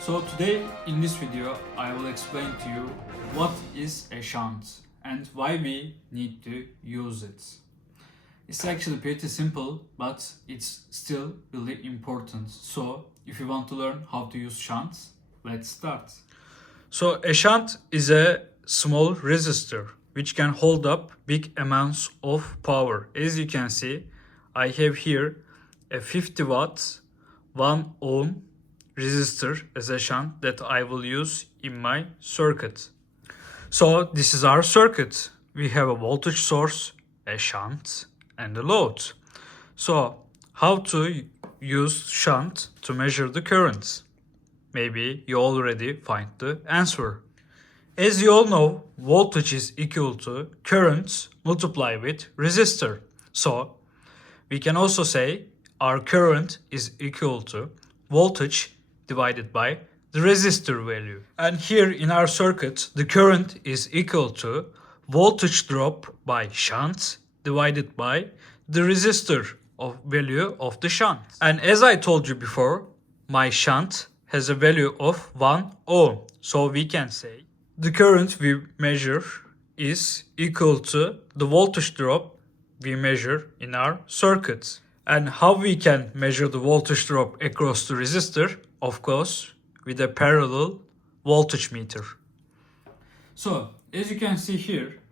So today in this video I will explain to you what is a shunt and why we need to use it. It's actually pretty simple, but it's still really important. So if you want to learn how to use shunts, let's start. So a shunt is a small resistor which can hold up big amounts of power. As you can see, I have here a 50 watt 1 ohm resistor as a shunt that I will use in my circuit. So this is our circuit. We have a voltage source, a shunt, and a load. So how to use shunt to measure the current? Maybe you already find the answer. As you all know, voltage is equal to current multiplied with resistor. So we can also say our current is equal to voltage divided by the resistor value. And here in our circuit, the current is equal to voltage drop by shunt divided by the resistor of value of the shunt. And as I told you before, my shunt has a value of 1 ohm. So we can say the current we measure is equal to the voltage drop we measure in our circuit. And how we can measure the voltage drop across the resistor? Of course, with a parallel voltage meter. So, as you can see here,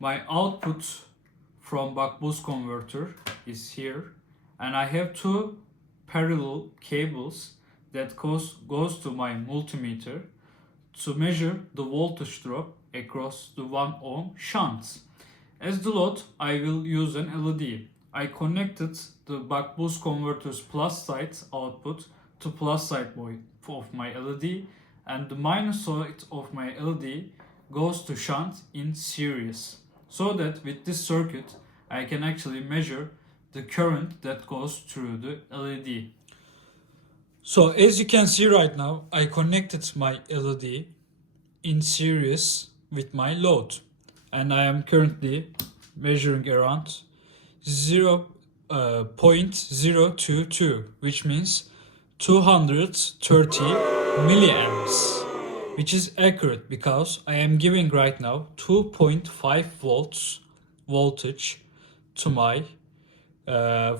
my output from buck-boost converter is here, and I have two parallel cables that goes to my multimeter to measure the voltage drop across the 1 ohm shunt. As the load, I will use an LED. I connected the buck-boost converter's plus side output to plus side of my LED, and the minus side of my LED goes to shunt in series. So that with this circuit, I can actually measure the current that goes through the LED. So as you can see right now, I connected my LED in series with my load, and I am currently measuring around 0.022, which means 230 milliamps, which is accurate because I am giving right now 2.5 volts voltage to my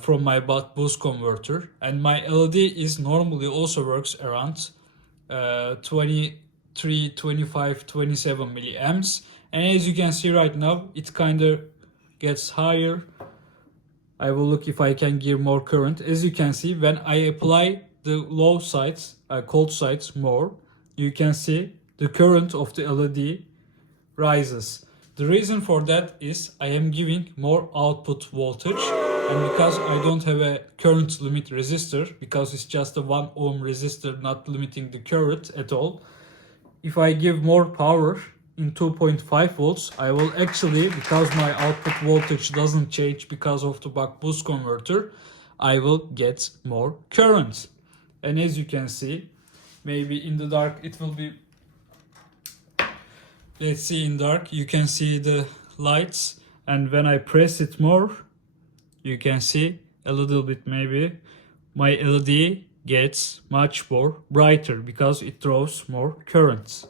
from my buck-boost converter, and my LED is normally also works around 23, 25, 27 milliamps, and as you can see right now it kind of gets higher. I will look if I can give more current. As you can see, when I apply the low sides, cold sides more, you can see the current of the LED rises. The reason for that is I am giving more output voltage, and because I don't have a current limit resistor, because it's just a 1 ohm resistor not limiting the current at all, if I give more power in 2.5 volts, I will actually, because my output voltage doesn't change because of the buck-boost converter, I will get more current. And as you can see, maybe in the dark it will be, let's see, in dark you can see the lights, and when I press it more, you can see a little bit, maybe my LED gets much more brighter because it draws more currents.